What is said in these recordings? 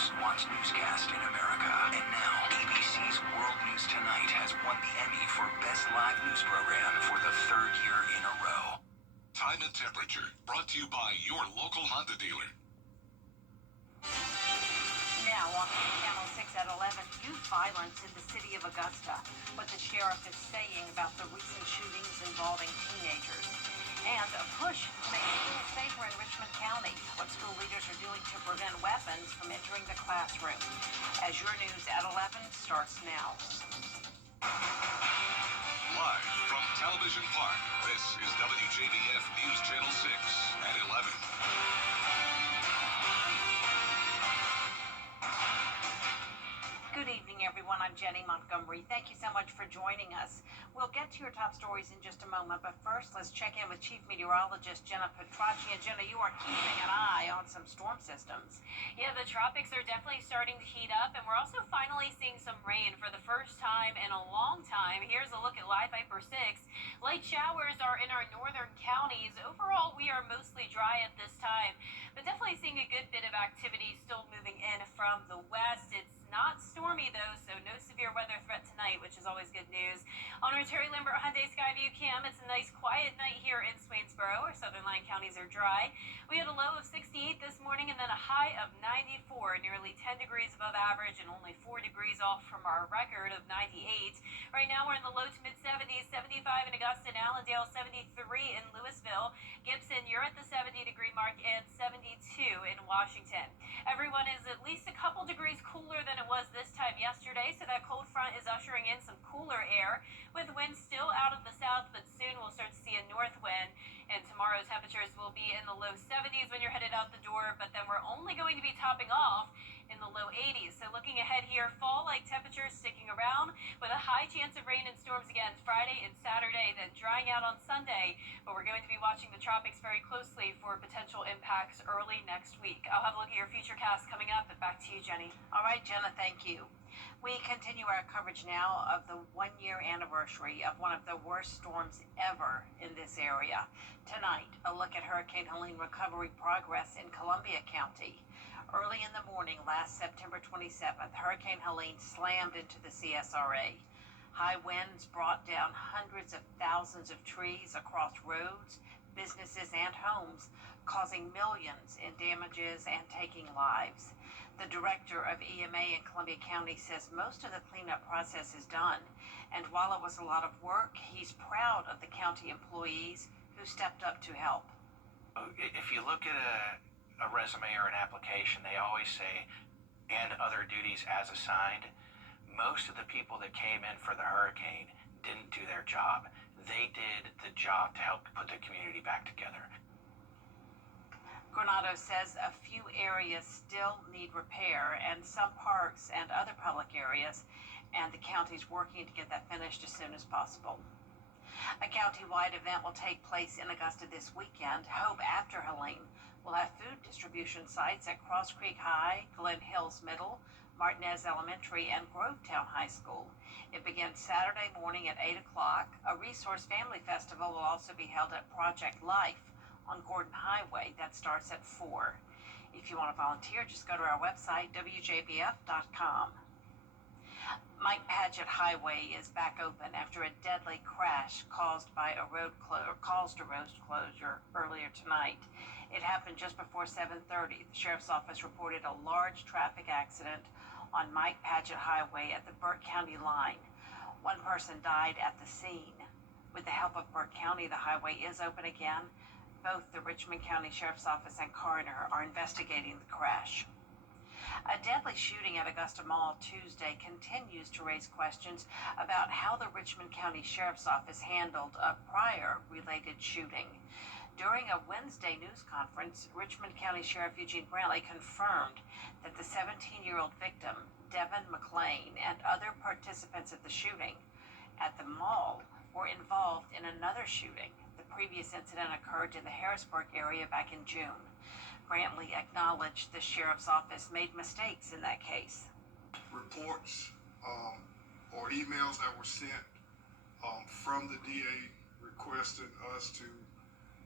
most watched newscast in America. And now, ABC's World News Tonight has won the Emmy for Best Live News Program for the third year in a row. Time and temperature, brought to you by your local Honda dealer. Now on Channel 6 at 11, youth violence in the city of Augusta. What the sheriff is saying about the recent shootings involving teenagers. And a push to make schools safer in Richmond County. What school leaders are doing to prevent weapons from entering the classroom. As your news at 11 starts now. Live from Television Park, this is WJBF News Channel 6 at 11. Good evening, everyone. I'm Jenny Montgomery. Thank you so much for joining us. We'll get to your top stories in just a moment, but first, let's check in with Chief Meteorologist Jenna Petracci. And Jenna, you are keeping an eye on some storm systems. Yeah, the tropics are definitely starting to heat up, and we're also finally seeing some rain for the first time in a long time. Here's a look at Live Viper 6. Light showers are in our northern counties. Overall, we are mostly dry at this time, but definitely seeing a good bit of activity still moving in from the west. It's not stormy though, so no severe weather threat tonight, which is always good news. On our Terry Lambert Hyundai Skyview cam, it's a nice quiet night here in Swainsboro. Our southern line counties are dry. We had a low of 68 this morning and then a high of 94, nearly 10 degrees above average and only 4 degrees off from our record of 98. Right now we're in the low to mid 70s, 75 in Augusta and Allendale, 73 in Louisville. Gibson, you're at the 70-degree mark, and 72 in Washington. Everyone is at least a couple degrees cooler than it was this time yesterday, so that cold front is ushering in some cooler air with winds still out of the south, but soon we'll start to see a north wind, and tomorrow's temperatures will be in the low 70s when you're headed out the door, but then we're only going to be topping off in the low 80s. So looking ahead here, fall-like temperatures sticking around with a high chance of rain and storms again Friday and Saturday, then drying out on Sunday, but we're going to be watching the tropics very closely for potential impacts early next week. I'll have a look at your future cast coming up, but back to you, Jenny. All right, Jenna, thank you. We continue our coverage now of the one-year anniversary of one of the worst storms ever in this area. Tonight, a look at Hurricane Helene recovery progress in Columbia County. Early in the morning, last September 27th, Hurricane Helene slammed into the CSRA. High winds brought down hundreds of thousands of trees across roads, businesses, and homes, causing millions in damages and taking lives. The director of EMA in Columbia County says most of the cleanup process is done, and while it was a lot of work, he's proud of the county employees who stepped up to help. If you look at a resume or an application, they always say, and other duties as assigned. Most of the people that came in for the hurricane didn't do their job. They did the job to help put the community back together. Granado says a few areas still need repair, and some parks and other public areas, and the county's working to get that finished as soon as possible. A county-wide event will take place in Augusta this weekend. Hope after Helene will have food distribution sites at Cross Creek High, Glen Hills Middle, Martinez Elementary, and Grovetown High School. It begins Saturday morning at 8 o'clock. A Resource Family Festival will also be held at Project Life on Gordon Highway. That starts at 4. If you want to volunteer, just go to our website, WJBF.com. Mike Padgett Highway is back open after a deadly crash caused a road closure earlier tonight. It happened just before 7:30. The sheriff's office reported a large traffic accident on Mike Padgett Highway at the Burke County line. One person died at the scene. With the help of Burke County, the highway is open again. Both the Richmond County Sheriff's Office and coroner are investigating the crash. A deadly shooting at Augusta Mall Tuesday continues to raise questions about how the Richmond County Sheriff's Office handled a prior related shooting. During a Wednesday news conference, Richmond County Sheriff Eugene Brantley confirmed that the 17-year-old victim, Devin McLean, and other participants of the shooting at the mall were involved in another shooting. The previous incident occurred in the Harrisburg area back in June. Brantley acknowledged the sheriff's office made mistakes in that case. Reports or emails that were sent from the DA requesting us to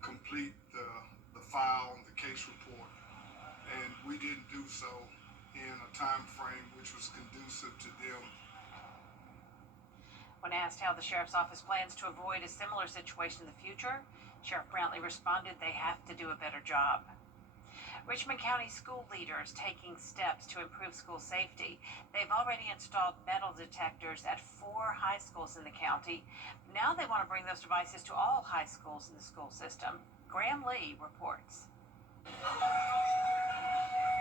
complete the file and the case report, and we didn't do so in a time frame which was conducive to them. When asked how the sheriff's office plans to avoid a similar situation in the future, Sheriff Brantley responded they have to do a better job. Richmond County school leaders taking steps to improve school safety. They've already installed metal detectors at 4 high schools in the county. Now they want to bring those devices to all high schools in the school system. Graham Lee reports.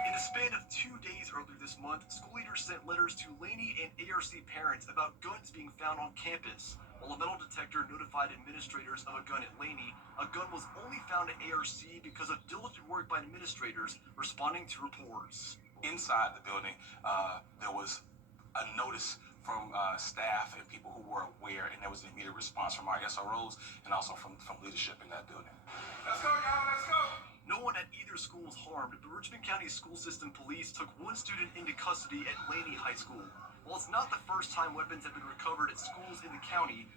In the span of 2 days earlier this month, school leaders sent letters to Laney and ARC parents about guns being found on campus. While a metal detector notified administrators of a gun at Laney, a gun was only found at ARC because of diligent work by administrators responding to reports. Inside the building, there was a notice from staff and people who were aware, and there was an immediate response from our SROs and also from leadership in that building. Let's go, y'all, let's go! No one at either school was harmed, but Richmond County School System Police took one student into custody at Laney High School. While it's not the first time weapons have been recovered at schools in the county,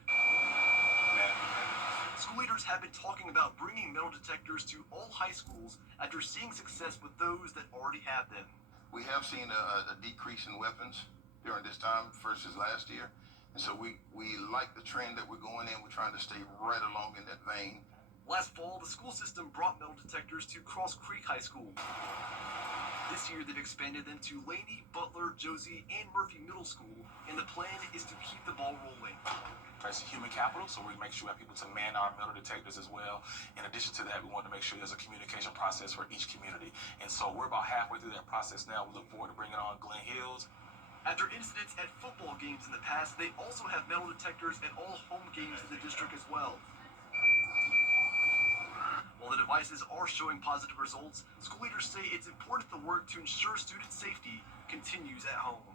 school leaders have been talking about bringing metal detectors to all high schools after seeing success with those that already have them. We have seen a decrease in weapons during this time versus last year. And so we like the trend that we're going in. We're trying to stay right along in that vein. Last fall, the school system brought metal detectors to Cross Creek High School. This year, they've expanded them to Laney, Butler, Josie, and Murphy Middle School, and the plan is to keep the ball rolling. It's human capital, so we make sure we have people to man our metal detectors as well. In addition to that, we want to make sure there's a communication process for each community. And so we're about halfway through that process now. We look forward to bringing on Glen Hills. After incidents at football games in the past, they also have metal detectors at all home games in the district as well. While the devices are showing positive results, school leaders say it's important the work to ensure student safety continues at home.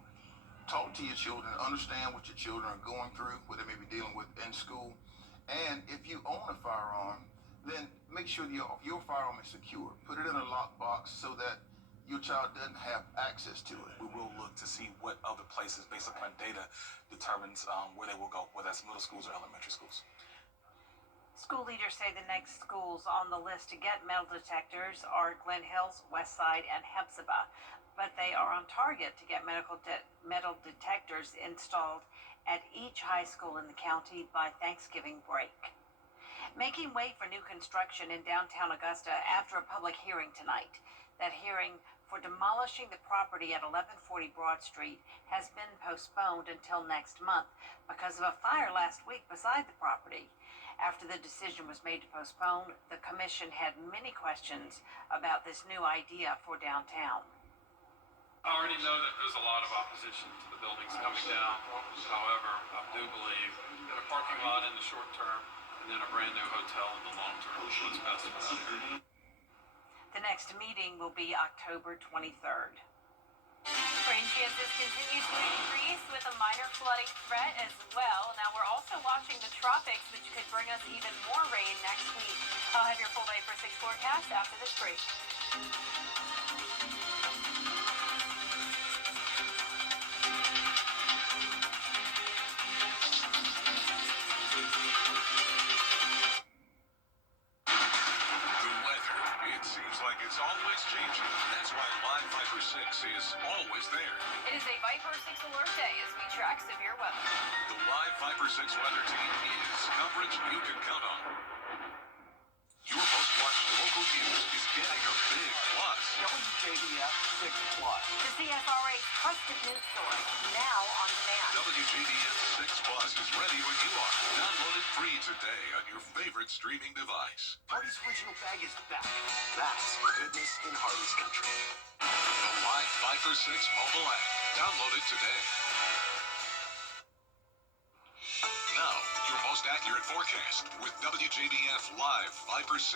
Talk to your children, understand what your children are going through, what they may be dealing with in school. And if you own a firearm, then make sure your firearm is secure. Put it in a lockbox so that your child doesn't have access to it. We will look to see what other places, based upon data, determines where they will go, whether that's middle schools or elementary schools. School leaders say the next schools on the list to get metal detectors are Glen Hills, Westside, and Hephzibah. But they are on target to get metal detectors installed at each high school in the county by Thanksgiving break. Making way for new construction in downtown Augusta after a public hearing tonight. That hearing for demolishing the property at 1140 Broad Street has been postponed until next month because of a fire last week beside the property. After the decision was made to postpone, the commission had many questions about this new idea for downtown. I already know that there's a lot of opposition to the buildings coming down. However, I do believe that a parking lot in the short term and then a brand new hotel in the long term is what's best for that area. The next meeting will be October 23rd. Rain chances continue to increase with a minor flooding threat as well. Now we're also watching the tropics, which could bring us even more rain next week. I'll have your full day for 6 forecast after this break. It's always changing. That's why Live Viper 6 is always there. It is a Viper 6 alert day as we track severe weather. The Live Viper 6 weather team is coverage you can count on. Your most watched local news is getting a big plus. WJBF 6 Plus. The CSRA's trusted news source, now on demand. WJBF 6 Plus is ready when you are. Download it free today on your favorite streaming device. Hardy's Original Bag is back. That's goodness in Hardy's country. The Live Viper 6 mobile app. Download it today. Now, your most accurate forecast with WJBF Live Viper 6.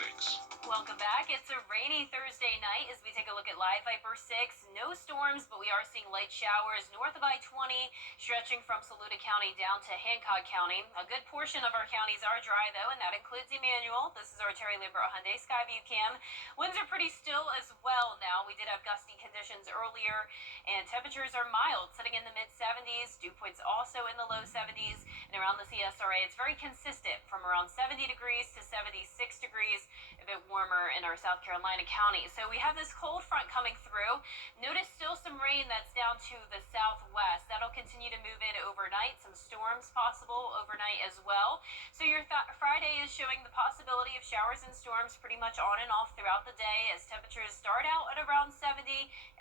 Welcome back. It's a rainy Thursday night as we take a look at Live Viper 6. No storms, but we are seeing light showers north of I-20, stretching from Saluda County down to Hancock County. A good portion of our counties are dry, though, and that includes Emmanuel. This is our Terry Lambert Hyundai Skyview cam. Winds are pretty still as well now. We did have gusty conditions earlier, and temperatures are mild, sitting in the mid-70s. Dew points also in the low 70s, and around the CSRA, it's very consistent from around 70 degrees to 76 degrees, a bit warmer in our South Carolina counties. So we have this cold front coming through. Notice still some rain that's down to the southwest. That'll continue to move in overnight. Some storms possible overnight as well. So your Friday is showing the possibility of showers and storms pretty much on and off throughout the day as temperatures start out at around 70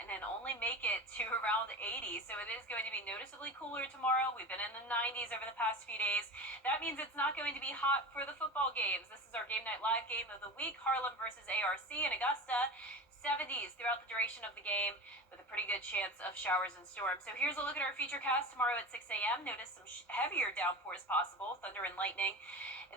and then only make it to around 80. So it is going to be noticeably cooler tomorrow. We've been in the 90s over the past few days. That means it's not going to be hot for the football games. This is our Game Night Live game of the week, Harlem versus ARC in Augusta. 70s throughout the duration of the game with a pretty good chance of showers and storms. So here's a look at our futurecast tomorrow at 6 a.m. Notice some heavier downpours possible, thunder and lightning.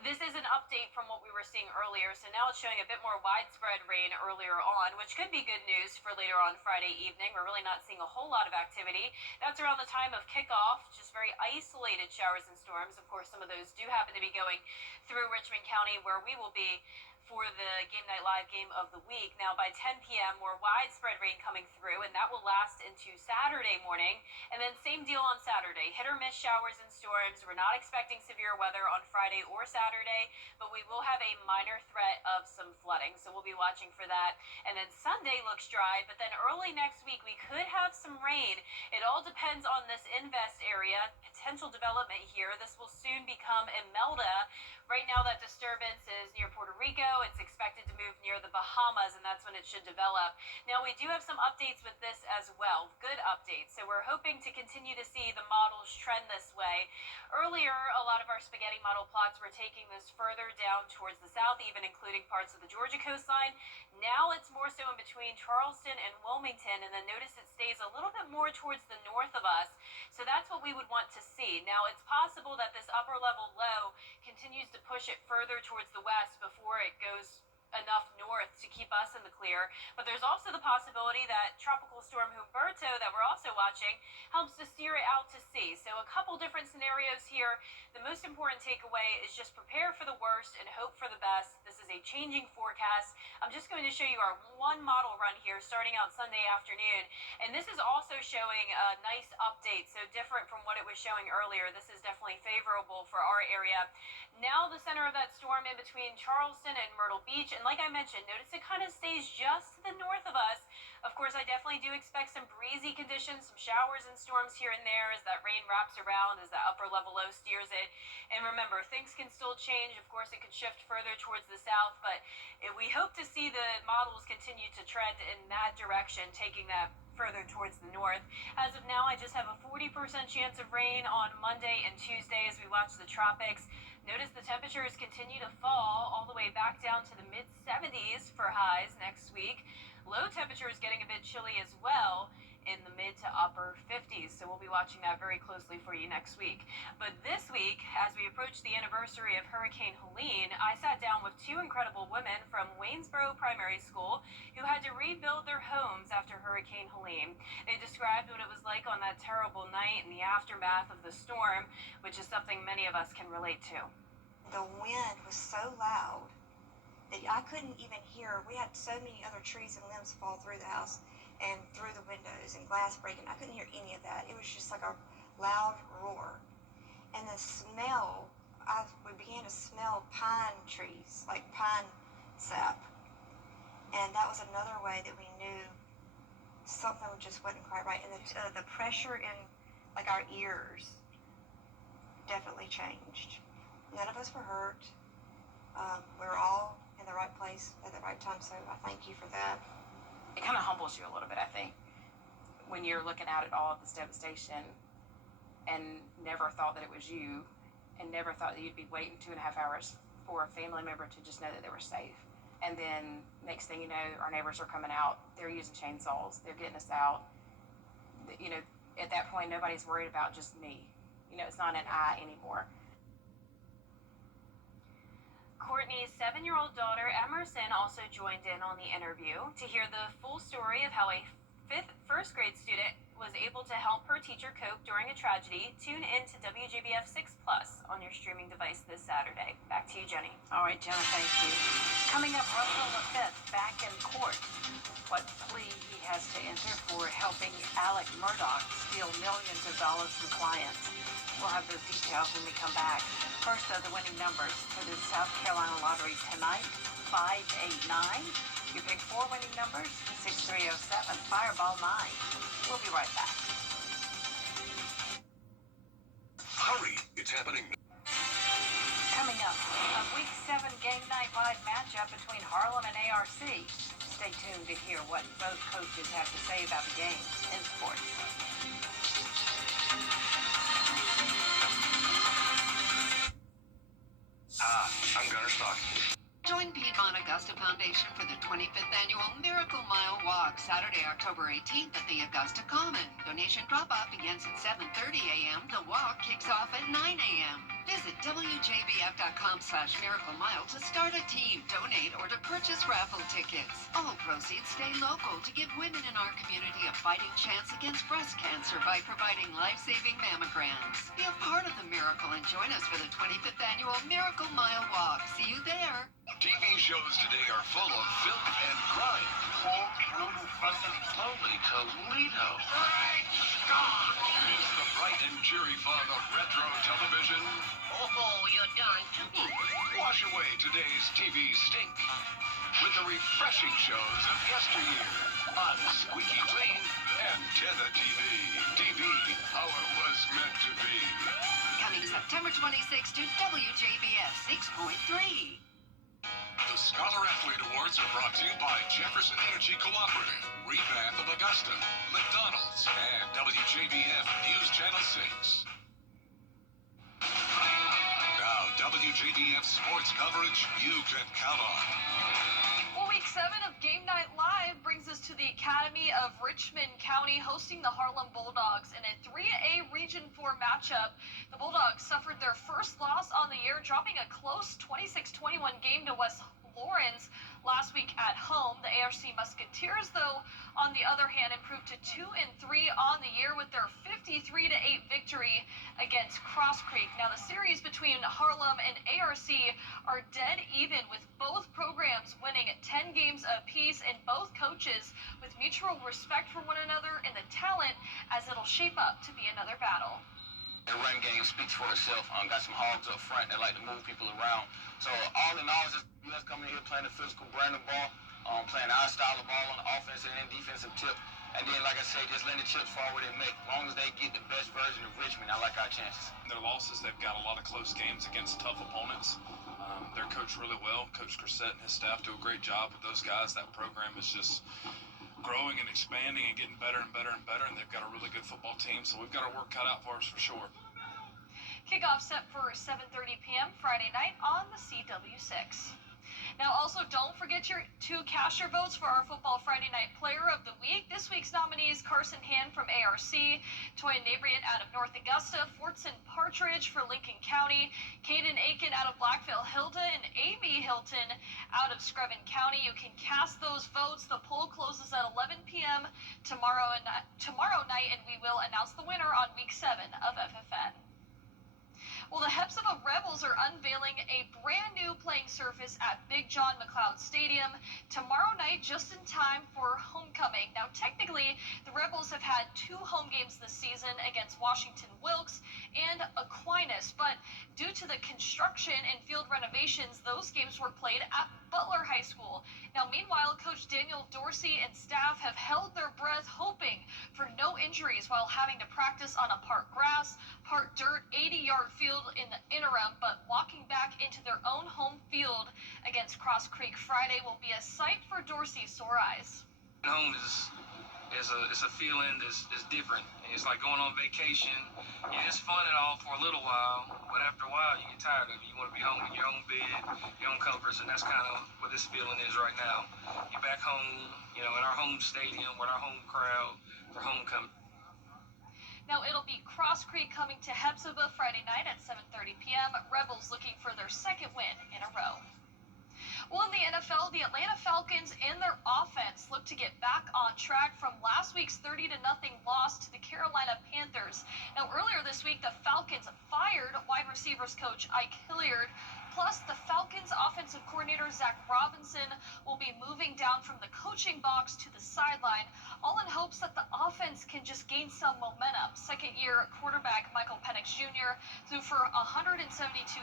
This is an update from what we were seeing earlier, so now it's showing a bit more widespread rain earlier on, which could be good news for later on Friday evening. We're really not seeing a whole lot of activity. That's around the time of kickoff, just very isolated showers and storms. Of course, some of those do happen to be going through Richmond County, where we will be for the Game Night Live game of the week. Now by 10 p.m. more widespread rain coming through, and that will last into Saturday morning. And then same deal on Saturday, hit or miss showers and storms. We're not expecting severe weather on Friday or Saturday, but we will have a minor threat of some flooding, so we'll be watching for that. And then Sunday looks dry, but then early next week we could have some rain. It all depends on this Invest area, potential development here. This will soon become Imelda. Right now that disturbance is near Puerto Rico. It's expected to move near the Bahamas, and that's when it should develop. Now we do have some updates with this as well, good updates. So we're hoping to continue to see the models trend this way. Earlier, a lot of our spaghetti model plots were taking this further down towards the south, even including parts of the Georgia coastline. Now it's more so in between Charleston and Wilmington, and then notice it stays a little bit more towards the north of us. So that's what we would want to see. Now it's possible that this upper level low continues to push it further towards the west before it goes enough north to keep us in the clear. But there's also the possibility that Tropical Storm Humberto that we're also watching helps to steer it out to sea. So a couple different scenarios here. The most important takeaway is just prepare for the worst and hope for the best. This is a changing forecast. I'm just going to show you our one model run here starting out Sunday afternoon. And this is also showing a nice update, so different from what it was showing earlier. This is definitely favorable for our area. Now the center of that storm in between Charleston and Myrtle Beach. And like I mentioned, notice it kind of stays just to the north of us. Of course, I definitely do expect some breezy conditions, some showers and storms here and there as that rain wraps around, as that upper level low steers it. And remember, things can still change. Of course, it could shift further towards the south, but we hope to see the models continue to trend in that direction, taking that further towards the north. As of now, I just have a 40% chance of rain on Monday and Tuesday as we watch the tropics. Notice the temperatures continue to fall all the way back down to the mid-70s for highs next week. Low temperatures getting a bit chilly as well in the mid to upper 50s. So we'll be watching that very closely for you next week. But this week, as we approach the anniversary of Hurricane Helene, I sat down with two incredible women from Waynesboro Primary School who had to rebuild their homes after Hurricane Helene. They described what it was like on that terrible night in the aftermath of the storm, which is something many of us can relate to. The wind was so loud that I couldn't even hear. We had so many other trees and limbs fall through the house and through the windows and glass breaking. I couldn't hear any of that. It was just like a loud roar. And the smell, we began to smell pine trees, like pine sap. And that was another way that we knew something just wasn't quite right. And the pressure in like our ears definitely changed. None of us were hurt. We were all in the right place at the right time, so I thank you for that. It kind of humbles you a little bit, I think, when you're looking at it all, this devastation, and never thought that it was you, and never thought that you'd be waiting 2.5 hours for a family member to just know that they were safe. And then next thing you know, our neighbors are coming out, they're using chainsaws, they're getting us out. You know, at that point, nobody's worried about just me. You know, it's not an I anymore. Courtney's 7-year-old daughter, Emerson, also joined in on the interview to hear the full story of how a first grade student was able to help her teacher cope during a tragedy. Tune in to WJBF 6 Plus on your streaming device this Saturday. Back to you, Jenny. All right, Jenna, thank you. Coming up, Russell Lafette back in court. What plea he has to enter for helping Alec Murdaugh steal millions of dollars from clients. We'll have those details when we come back. First, the winning numbers for the South Carolina Lottery tonight, 589. You pick 4 winning numbers, 6307, Fireball 9. We'll be right back. Hurry, it's happening. Coming up, a Week 7 Game Night Live matchup between Harlem and ARC. Stay tuned to hear what both coaches have to say about the game in sports. I'm Gunner Stock. Join Piedmont Augusta Foundation for the 25th Annual Miracle Mile Walk, Saturday, October 18th at the Augusta Common. Donation drop-off begins at 7:30 a.m. The walk kicks off at 9 a.m. Visit WJBF.com/Miracle Mile to start a team, donate, or to purchase raffle tickets. All proceeds stay local to give women in our community a fighting chance against breast cancer by providing life-saving mammograms. Be a part of the miracle and join us for the 25th Annual Miracle Mile Walk. See you there. TV shows today are full of filth and crime. Holy Toledo. It's the bright and cheery fun of retro television. Oh, you're done too. Wash away today's TV stink with the refreshing shows of yesteryear on Squeaky Clean Antenna TV. TV, how it was meant to be. Coming September 26th to WJBF 6.3. The Scholar Athlete Awards are brought to you by Jefferson Energy Cooperative, Rebath of Augusta, McDonald's, and WJBF News Channel 6. Now, WJBF sports coverage you can count on. Well, Week 7 of Game Night Live brings us to the Academy of Richmond County hosting the Harlem Bulldogs in a 3A Region 4 matchup. The Bulldogs suffered their first loss on the year, dropping a close 26-21 game to West Lawrence last week at home. The ARC Musketeers, though, on the other hand, improved to 2-3 on the year with their 53-8 victory against Cross Creek. Now, the series between Harlem and ARC are dead even, with both programs winning at 10 games apiece, and both coaches with mutual respect for one another and the talent as it'll shape up to be another battle. The run game speaks for itself. Got some hogs up front that like to move people around. So all in all, it's just us coming here playing the physical brand of ball, playing our style of ball on the offensive and defensive tip. And then, like I say, just letting the chips fall where they make. As long as they get the best version of Richmond, I like our chances. Their losses, they've got a lot of close games against tough opponents. They're coached really well. Coach Grissett and his staff do a great job with those guys. That program is just growing and expanding and getting better and better and better, and they've got a really good football team, so we've got our work cut out for us for sure. Kickoff set for 7:30 p.m. Friday night on the CW6. Now, also, don't forget to cast your votes for our Football Friday Night Player of the Week. This week's nominees: Carson Hand from ARC, Toya Nabriet out of North Augusta, Fortson Partridge for Lincoln County, Caden Aiken out of Blackville Hilda, and Amy Hilton out of Screven County. You can cast those votes. The poll closes at 11 p.m. tomorrow night, and we will announce the winner on Week 7 of FFN. Well, the Hepzibah Rebels are unveiling a brand new playing surface at Big John McLeod Stadium tomorrow night, just in time for homecoming. Now, technically, the Rebels have had 2 home games this season against Washington Wilkes and Aquinas, but due to the construction and field renovations, those games were played at Butler High School. Now, meanwhile, Coach Daniel Dorsey and staff have held their breath, hoping for no injuries while having to practice on a part grass, part dirt, 80-yard field in the interim, but walking back into their own home field against Cross Creek Friday will be a sight for Dorsey's sore eyes. Home is a feeling that's different. It's like going on vacation. Yeah, it's fun and all for a little while, but after a while you get tired of it. You want to be home in your own bed, your own comforts, and that's kind of what this feeling is right now. You're back home, in our home stadium with our home crowd for homecoming. Now, it'll be Cross Creek coming to Hepzibah Friday night at 7:30 p.m. Rebels looking for their second win in a row. Well, in the NFL, the Atlanta Falcons and their offense look to get back on track from last week's 30-0 loss to the Carolina Panthers. Now, earlier this week, the Falcons fired wide receivers coach Ike Hilliard. Plus, the Falcons offensive coordinator Zach Robinson will be moving down from the coaching box to the sideline, all in hopes that the offense can just gain some momentum. Second-year quarterback Michael Penix Jr. threw for 172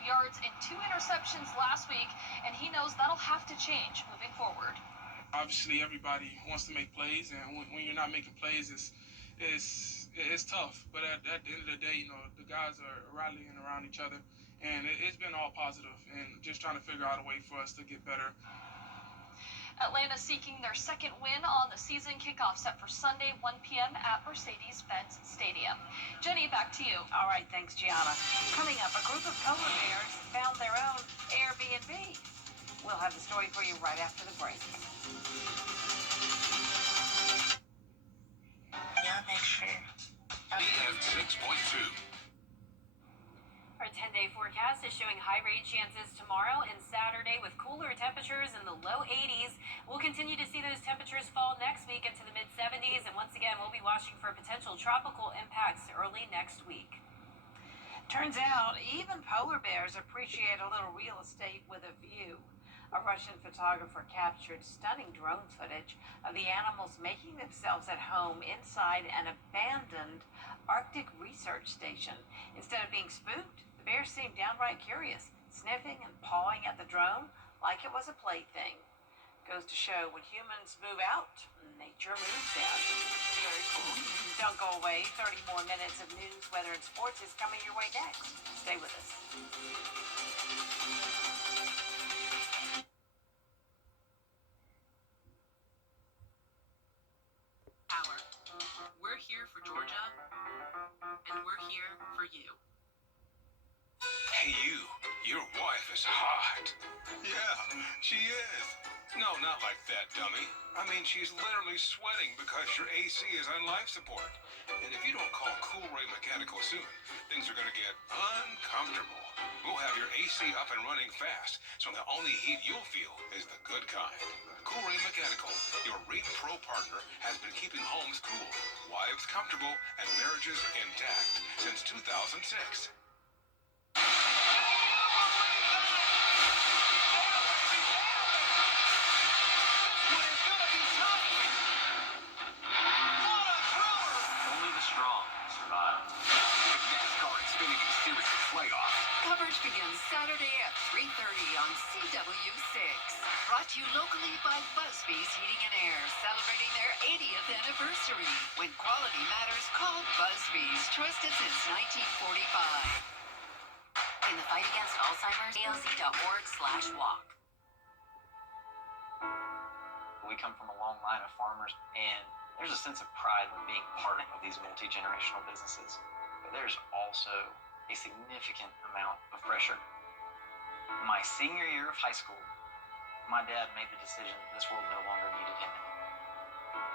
yards and 2 interceptions last week, and he knows that'll have to change moving forward. Obviously, everybody wants to make plays, and when you're not making plays, it's tough. But at the end of the day, the guys are rallying around each other, and it's been all positive, and just trying to figure out a way for us to get better. Atlanta seeking their second win on the season. Kickoff set for Sunday, 1 p.m. at Mercedes-Benz Stadium. Jenny, back to you. All right, thanks, Gianna. Coming up, a group of polar bears found their own Airbnb. We'll have the story for you right after the break. Yeah, make sure. BF 6.2. Our 10-day forecast is showing high rain chances tomorrow and Saturday with cooler temperatures in the low 80s. We'll continue to see those temperatures fall next week into the mid-70s, and once again, we'll be watching for potential tropical impacts early next week. Turns out, even polar bears appreciate a little real estate with a view. A Russian photographer captured stunning drone footage of the animals making themselves at home inside an abandoned Arctic research station. Instead of being spooked, the bears seemed downright curious, sniffing and pawing at the drone like it was a plaything. Goes to show when humans move out, nature moves in. Very cool. Don't go away. 30 more minutes of news, weather, and sports is coming your way next. Stay with us. We're here for Georgia, and we're here for you. Hey, you. Your wife is hot. Yeah, she is. No, not like that, dummy. I mean, she's literally sweating because your AC is on life support. And if you don't call Cool Ray Mechanical soon, things are going to get uncomfortable. We'll have your AC up and running fast, so the only heat you'll feel is the good kind. Cool Ray Mechanical, your Reed Pro partner, has been keeping homes cool, wives comfortable, and marriages intact since 2006. Only the strong survive. NASCAR Xfinity Series playoffs. Coverage begins Saturday at 3:30 on CW6. Brought to you locally by Busby's Heating and Air, celebrating their 80th anniversary. When quality matters, call Busby's, trusted since 1945. In the fight against Alzheimer's, alz.org/walk. We come from a long line of farmers, and there's a sense of pride in being part of these multi-generational businesses. But there's also a significant amount of pressure. My senior year of high school, my dad made the decision that this world no longer needed him.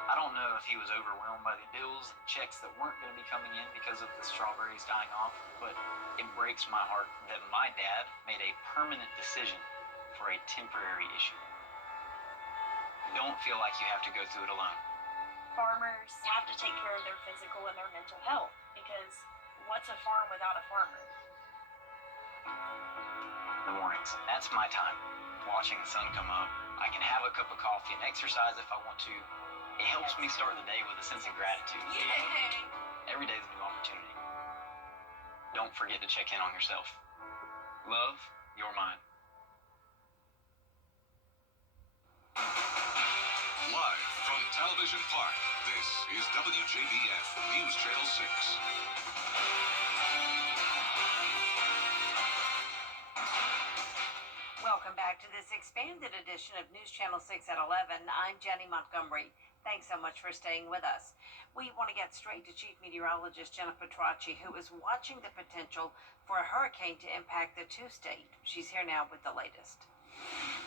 I don't know if he was overwhelmed by the bills and checks that weren't going to be coming in because of the strawberries dying off, but it breaks my heart that my dad made a permanent decision for a temporary issue. Don't feel like you have to go through it alone. Farmers have to take care of their physical and their mental health, because what's a farm without a farmer? The mornings, that's my time. Watching the sun come up, I can have a cup of coffee and exercise if I want to. It helps me start the day with a sense of gratitude. Yay! Every day is a new opportunity. Don't forget to check in on yourself. Love, your mind. Live from Television Park, this is WJBF News Channel 6. Welcome back to this expanded edition of News Channel 6 at 11. I'm Jenny Montgomery. Thanks so much for staying with us. We want to get straight to Chief Meteorologist Jennifer Tracci, who is watching the potential for a hurricane to impact the two-state. She's here now with the latest.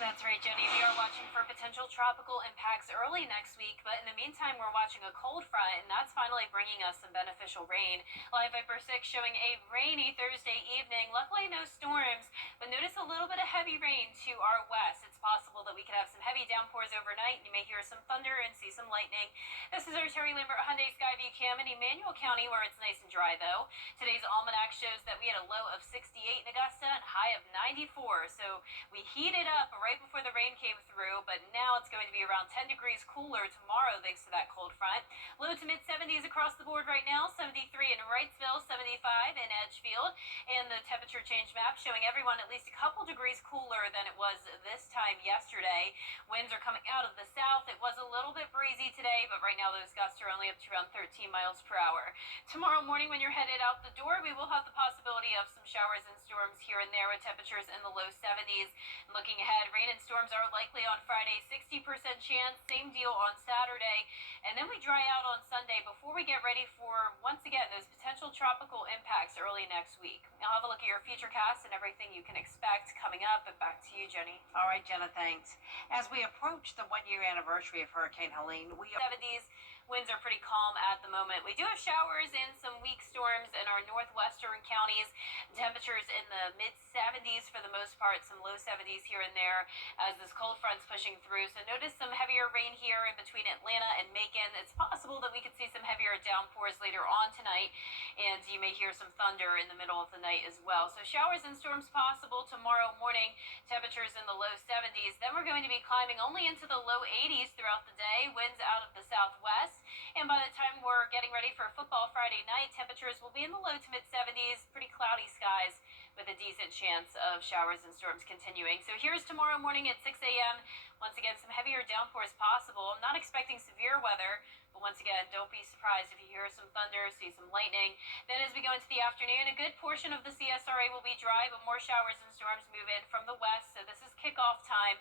That's right, Jenny. We are watching for potential tropical impacts early next week, but in the meantime, we're watching a cold front, and that's finally bringing us some beneficial rain. Live Viper 6 showing a rainy Thursday evening. Luckily, no storms, but notice a little bit of heavy rain to our west. It's possible that we could have some heavy downpours overnight, and you may hear some thunder and see some lightning. This is our Terry Lambert Hyundai Skyview Cam in Emmanuel County, where it's nice and dry, though. Today's almanac shows that we had a low of 68 in Augusta and high of 94, so we heated heated up right before the rain came through, but now it's going to be around 10 degrees cooler tomorrow thanks to that cold front. Low to mid-70s across the board right now, 73 in Wrightsville, 75 in Edgefield, and the temperature change map showing everyone at least a couple degrees cooler than it was this time yesterday. Winds are coming out of the south. It was a little bit breezy today, but right now those gusts are only up to around 13 miles per hour. Tomorrow morning when you're headed out the door, we will have the possibility of some showers and storms here and there with temperatures in the low 70s. Looking ahead, rain and storms are likely on Friday, 60% chance, same deal on Saturday, and then we dry out on Sunday before we get ready for, once again, those potential tropical impacts early next week. I'll have a look at your futurecast and everything you can expect coming up, and back to you, Jenny. All right, Jenna, thanks. As we approach the one-year anniversary of Hurricane Helene, we 70s. Winds are pretty calm at the moment. We do have showers and some weak storms in our northwestern counties. Temperatures in the mid-70s for the most part, some low 70s here and there as this cold front's pushing through. So notice some heavier rain here in between Atlanta and Macon. It's possible that we could see some heavier downpours later on tonight, and you may hear some thunder in the middle of the night as well. So showers and storms possible tomorrow morning. Temperatures in the low 70s. Then we're going to be climbing only into the low 80s throughout the day. Winds out of the southwest. And by the time we're getting ready for football Friday night, temperatures will be in the low to mid-70s, pretty cloudy skies with a decent chance of showers and storms continuing. So here's tomorrow morning at 6 a.m. Once again, some heavier downpours possible. I'm not expecting severe weather, but once again, don't be surprised if you hear some thunder, see some lightning. Then as we go into the afternoon, a good portion of the CSRA will be dry, but more showers and storms move in from the west. So this is kickoff time.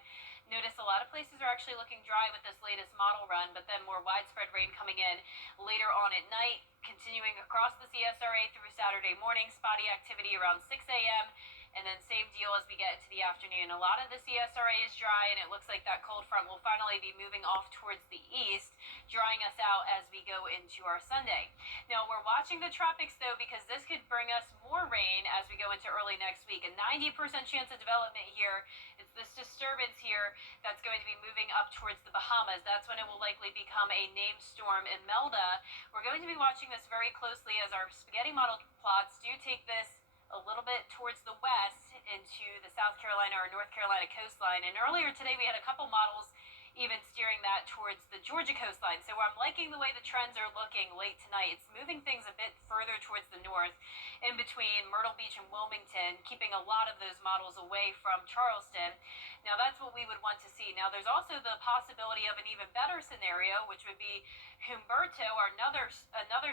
Notice a lot of places are actually looking dry with this latest model run, but then more widespread rain coming in later on at night, continuing across the CSRA through Saturday morning, spotty activity around 6 a.m., and then same deal as we get into the afternoon. A lot of the CSRA is dry, and it looks like that cold front will finally be moving off towards the east, drying us out as we go into our Sunday. Now, we're watching the tropics, though, because this could bring us more rain as we go into early next week. A 90% chance of development here. It's this disturbance here that's going to be moving up towards the Bahamas. That's when it will likely become a named storm in Melda. We're going to be watching this very closely as our spaghetti model plots do take this a little bit towards the west into the South Carolina or North Carolina coastline. And earlier today we had a couple models even steering that towards the Georgia coastline. So I'm liking the way the trends are looking late tonight. It's moving things a bit further towards the north in between Myrtle Beach and Wilmington, keeping a lot of those models away from Charleston. Now that's what we would want to see. Now there's also the possibility of an even better scenario, which would be Humberto, or another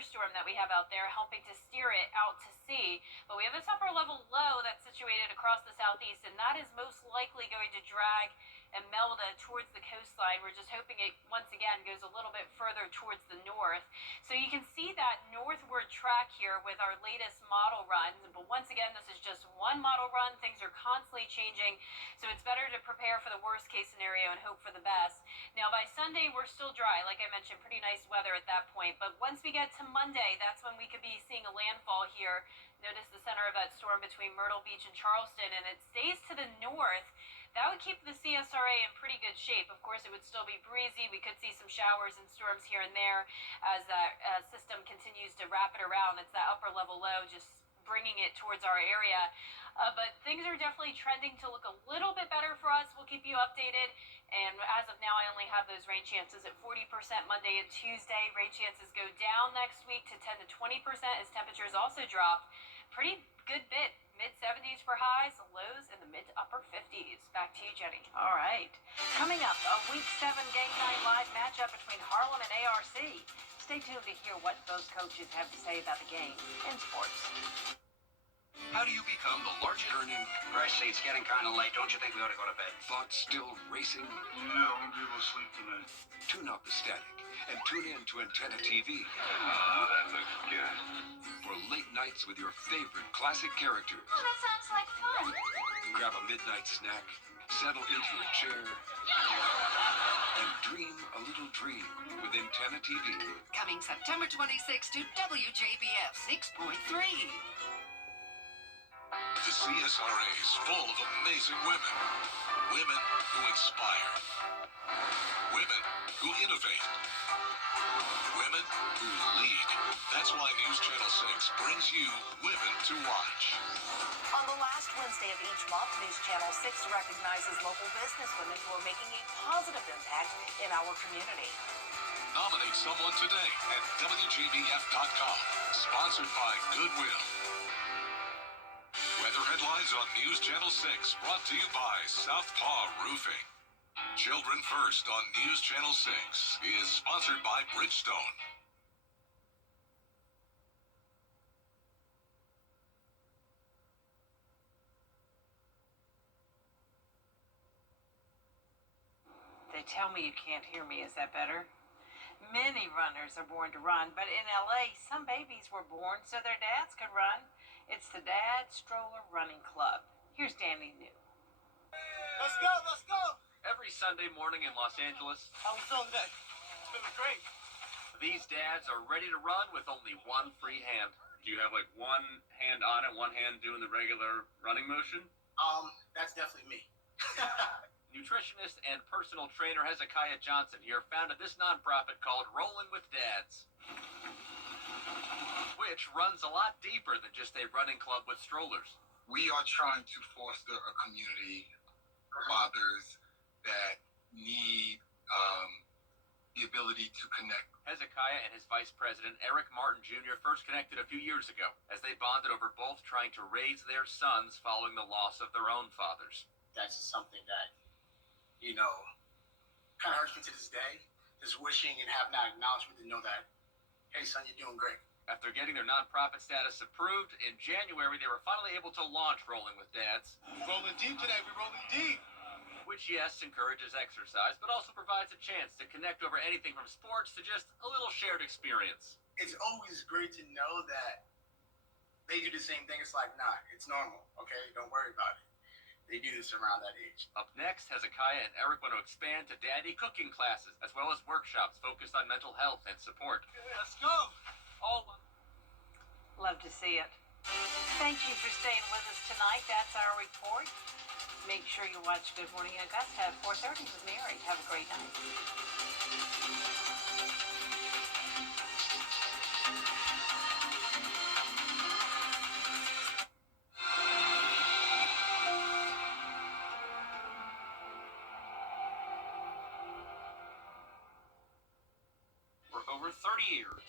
storm that we have out there, helping to steer it out to sea. But we have this upper level low that's situated across the southeast, and that is most likely going to drag and Melda towards the coastline. We're just hoping it once again goes a little bit further towards the north. So you can see that northward track here with our latest model runs. But once again, this is just one model run. Things are constantly changing. So it's better to prepare for the worst case scenario and hope for the best. Now by Sunday, we're still dry. Like I mentioned, pretty nice weather at that point. But once we get to Monday, that's when we could be seeing a landfall here. Notice the center of that storm between Myrtle Beach and Charleston, and it stays to the north. That would keep the CSRA in pretty good shape. Of course, it would still be breezy. We could see some showers and storms here and there as that system continues to wrap it around. It's that upper level low just bringing it towards our area. But things are definitely trending to look a little bit better for us. We'll keep you updated. And as of now, I only have those rain chances at 40% Monday and Tuesday. Rain chances go down next week to 10 to 20% as temperatures also drop. Pretty good bit. Mid-70s for highs, lows in the mid to upper 50s. Back to you, Jenny. All right. Coming up, a Week 7 Game Night Live matchup between Harlem and ARC. Stay tuned to hear what both coaches have to say about the game in sports. How do you become the largest earning? Gracie, it's getting kind of late. Don't you think we ought to go to bed? Thoughts still racing? Yeah, I won't be able to sleep tonight. Tune out the static and tune in to Antenna TV. Oh, that looks good. For late nights with your favorite classic characters. Oh, that sounds like fun. Grab a midnight snack, settle into a chair, and dream a little dream with Antenna TV. Coming September 26 to WJBF 6.3. The CSRA is full of amazing women. Women who inspire. Women who innovate. Women who lead. That's why News Channel 6 brings you Women to Watch. On the last Wednesday of each month, News Channel 6 recognizes local businesswomen who are making a positive impact in our community. Nominate someone today at WJBF.com. Sponsored by Goodwill. Weather headlines on News Channel 6 brought to you by Southpaw Roofing. Children First on News Channel 6 is sponsored by Bridgestone. They tell me you can't hear me. Is that better? Many runners are born to run, but in LA, some babies were born so their dads could run. It's the Dad Stroller Running Club. Here's Danny New. Let's go, let's go! Every Sunday morning in Los Angeles, How we feeling today? Feeling great. these dads are ready to run with only one free hand. Do you have like one hand on it, one hand doing the regular running motion? That's definitely me. Nutritionist and personal trainer Hezekiah Johnson here founded this nonprofit called Rolling with Dads, which runs a lot deeper than just a running club with strollers. We are trying to foster a community of fathers that need the ability to connect. Hezekiah and his vice president, Eric Martin Jr., first connected a few years ago as they bonded over both trying to raise their sons following the loss of their own fathers. That's just something that, you know, kind of hurts me to this day. Just wishing and having that acknowledgement to know that, hey, son, you're doing great. After getting their nonprofit status approved, in January they were finally able to launch Rolling with Dads. Rolling deep today, we're rolling deep. Which, yes, encourages exercise, but also provides a chance to connect over anything from sports to just a little shared experience. It's always great to know that they do the same thing. It's like, nah, it's normal, okay? Don't worry about it. They do this around that age. Up next, Hezekiah and Eric want to expand to daddy cooking classes, as well as workshops focused on mental health and support. Let's go! All Love to see it. Thank you for staying with us tonight. That's our report. Make sure you watch Good Morning Augusta at 4:30 with Mary. Have a great night. For over 30 years,